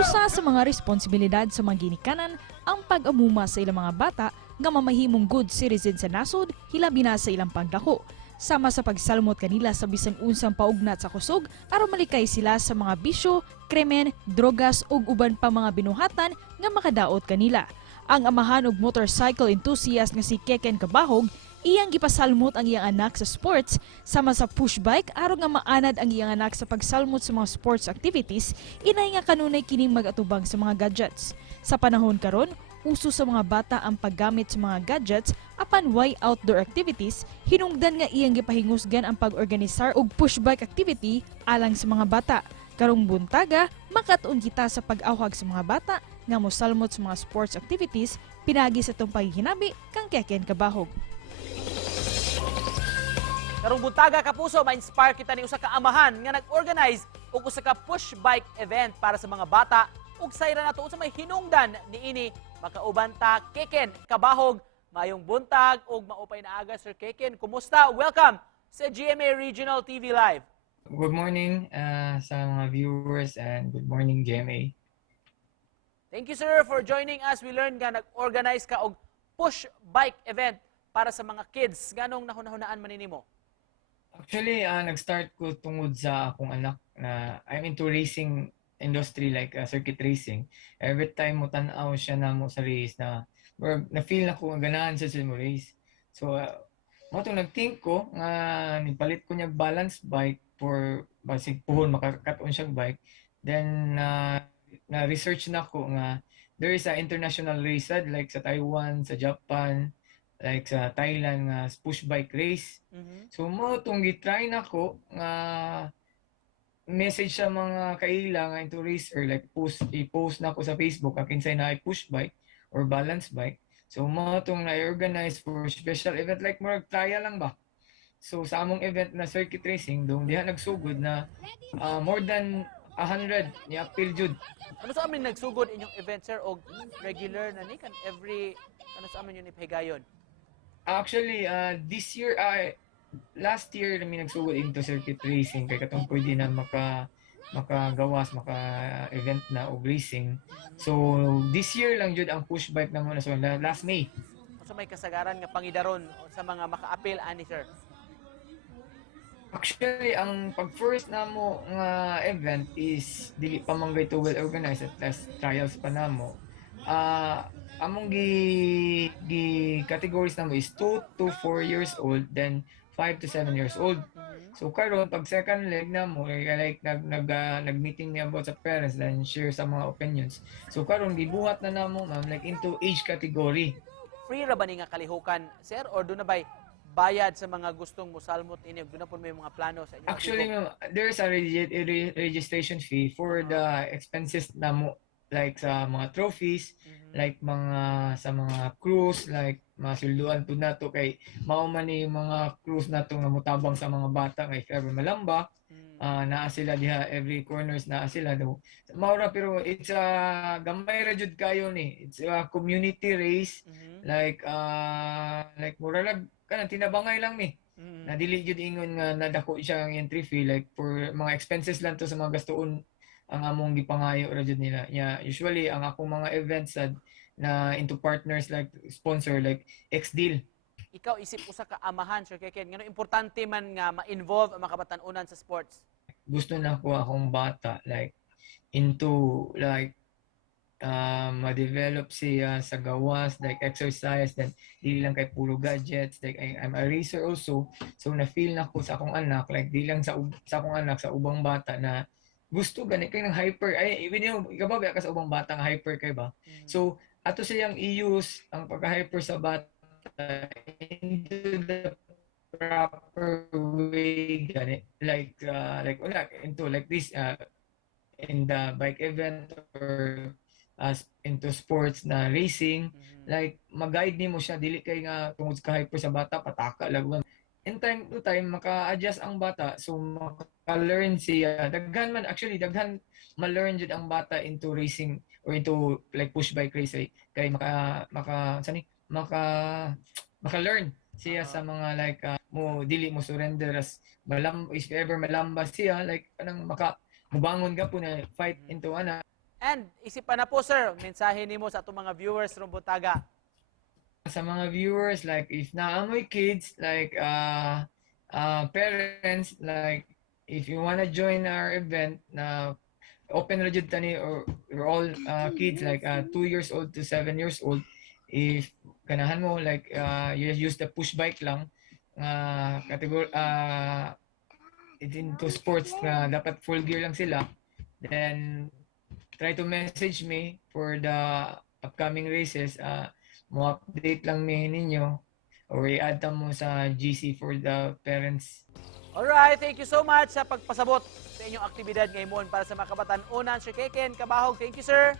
Usa sa mga responsibilidad sa mga ginikanan ang pag-amuma sa ilang mga bata nga mamahimong good citizen sa nasod, hilabi na sa ilang pagdako. Sama sa pagsalmot kanila sa bisan unsang paugnat sa kusog aron malikay sila sa mga bisyo, krimen, drogas ug uban pa mga binuhatan nga makadaot kanila. Ang amahan og motorcycle enthusiast nga si Keken Kabahog, iyang gipasalmot ang iyang anak sa sports sama sa push bike aron nga maanad ang iyang anak sa pagsalmot sa mga sports activities, inay nga kanunay kining mag-atubang sa mga gadgets. Sa panahon karon, uso sa mga bata ang paggamit sa mga gadgets apan way outdoor activities, hinungdan nga iyang gipahingusgan ang pag-organisar og push bike activity alang sa mga bata. Karong buntaga, makatuon kita sa pag-awhag sa mga bata nga mosalmot sa mga sports activities pinagi sa itong paghihinabi kang Keken Kabahog. Karong buntaga kapuso, ma-inspire kita ni usa ka amahan nga nag-organize og usa ka push bike event para sa mga bata ug sayra nato sa may hinungdan niini makauban ta Keken Kabahog. Mayong buntag ug maupay na aga Sir Keken. Kumusta? Welcome sa GMA Regional TV Live. Good morning sa mga viewers and good morning GMA. Thank you sir for joining us. We learned nga nag-organize ka og push bike event para sa mga kids. Ganong nahunahunaan man nimo? Actually, nag-start ko tungod sa akong anak na I'm into racing industry like circuit racing. Every time mo tan-aw siya na mo sa race na-feel na ko ganahan siya sa mo race. So, mo itong nag-think ko nga nipalit ko niya balance bike for basig puhon makakaton siyang bike. Then, na-research na ko nga there is a international race like sa Taiwan, sa Japan, like sa Thailand nga push bike race. So mo itong gitry na ko nga message sa mga kaila nga into racer like i-post na ko sa Facebook kinsay na push bike or balance bike. So mo itong na-organize for special event like more trial lang ba. So sa among event na circuit racing doon diha nagsugod na more than 100 ni appeal jud. Ano sa amin nagsugod inyong event sir og regular na ni kan every ano sa amin yun ipahigayon? Actually, this year, last year namin nagsugod into circuit racing kay katong pwede na makagawas, maka-event na og racing. So, this year lang jud ang push bike na muna. So, last May. So may kasagaran nga pangidaron sa mga maka-appeal ani sir? Actually, ang pag-first na mo nga event is dili pa man to well organized at last trials pa namo. Among gi categories namo is 2 to 4 years old, then 5 to 7 years old. So karon pag second leg namo like nag-meeting niya about sa parents then share sa mga opinions. So karon gibuhat na namo ma'am like into age category. Free ra ba ni nga kalihukan sir or do na bay bayad sa mga gustong mosalmot ini doon na po may mga plano sa inyo? Actually, there's a registration fee for the expenses na mo like sa mga trophies, like sa mga cruise, like masulduan po nato kay mao man ni mga cruise nato nga motabang sa mga bata nga if ever malamba, naa sila diha every corners naa sila do. Maura pero it's a gamay ra jud kayo ni. It's a community race like mura lang kana tinabangay lang ni. Na dili jud ingon nga nadako siya ang entry fee like for mga expenses lang to sa mga gastuon ang among gipangayo ra jud nila. Usually ang akong mga events na into partners like sponsor like X-Deal. Ikaw isip usa ka amahan sir Keken ngano importante man nga ma-involve ang mga kabatan-unan sa sports? Gusto na ko akong bata like into like ma-develop siya sa gawas, like exercise, then di lang kay puro gadgets, like I'm a racer also, so na-feel na ko sa akong anak, like di lang sa akong anak, sa ubang bata na gusto gani kay ng hyper, ay even yung ikaw ba ka sa ubang bata nga hyper kay ba? So ato siyang i-use ang pagka-hyper sa bata into the proper way gani, like into like this in the bike event or into sports na racing, like mag-guide nimo siya dili kay nga tungod ka hyper sa bata pataka lang. In time to time maka-adjust ang bata so maka-learn siya daghan ma-learn jud ang bata into racing or into like push bike race kay maka-learn siya sa mga like mo dili mo surrender as if ever malamba siya like anang mubangon ka po na fight into And isip pa na po sir, mensahe nimo sa atong mga viewers ron Buntaga. Sa mga viewers, like if naamoy kids, like parents, like if you wanna join our event na open ra jud tani, or we're all kids like 2 years old to 7 years old. If ganahan mo like you use the push bike lang, category into sports na dapat full gear lang sila, then try to message me for the upcoming races. Mo update lang mi ninyo or i-add mo sa GC for the parents. Alright, thank you so much sa pagpasabot sa inyong aktibidad ngayon para sa mga kabataan-unan. Sir Keken Kabahog, thank you sir.